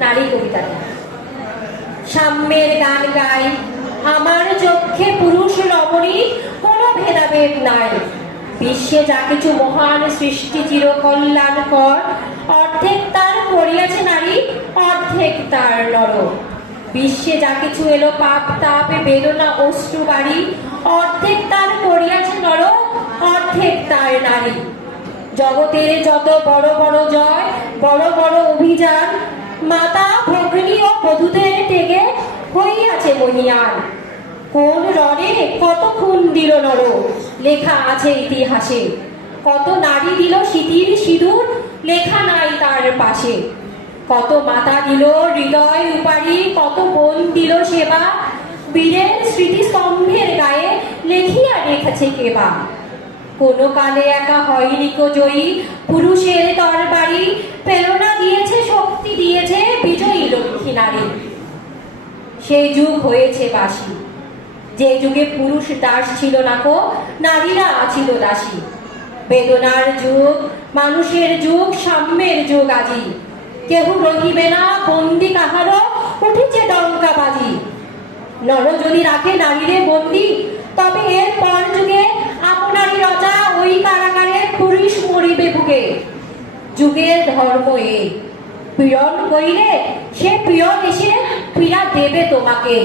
নারী কবিতাটা। সাম্যের গান গাই, আমার চক্ষে পুরুষ রমণী কোনো ভেদাভেদ নাই। বিশ্বে যা কিছু মহান সৃষ্টি চির কল্যাণকর, অর্ধেক তার করিয়াছে নারী, অর্ধেক তার নর। বিশ্বে যা কিছু এলো পাপ তাপ বেদনা অশ্রু বাড়ি, অর্ধেক তার করিয়াছে নর, অর্ধেক তার নারী। জগতের যত বড় বড় জয়, বড় বড় অভিযান, মাতা ভগ্নী ও বধূদের টেকে হইয়াছে মহিয়ান। কোন রণে কত খুন দিল নর, লেখা আছে ইতিহাসে। কত নারী দিল সিঁথির সিঁদুর, লেখা নাই তার পাশে। কত মাতা দিল হৃদয় উপারি, কত বোন দিল সেবা, বীরের স্মৃতিস্তম্ভের গায়ে লেখিয়া রেখেছে কেবা। কোন কালে একা হয়নি কো জয়ী, পুরুষের তরবারি প্রেরণা দিয়েছে, শক্তি দিয়েছে বিজয়ী লক্ষ্মী নারী। সেই যুগ হয়েছে বাসি, যে যুগে পুরুষ দাস ছিল না কো, নারীরা ছিল দাসী। বেদনার যুগ, মানুষের যুগ, সাম্যের যুগ আজি। কেহ রহিবে না বন্দি কাহারও, উঠেছে ডঙ্কা বাজি। নর যদি রাখে নারীরে বন্দি, তবে এর পর যুগে আপনারই রচা ওই কারাগারে পুরুষ মরিবে ভুগে। যুগের ধর্ম পীড়ন করিলে সে পীড়ন এসে পীড়া দেবে তোমাকে।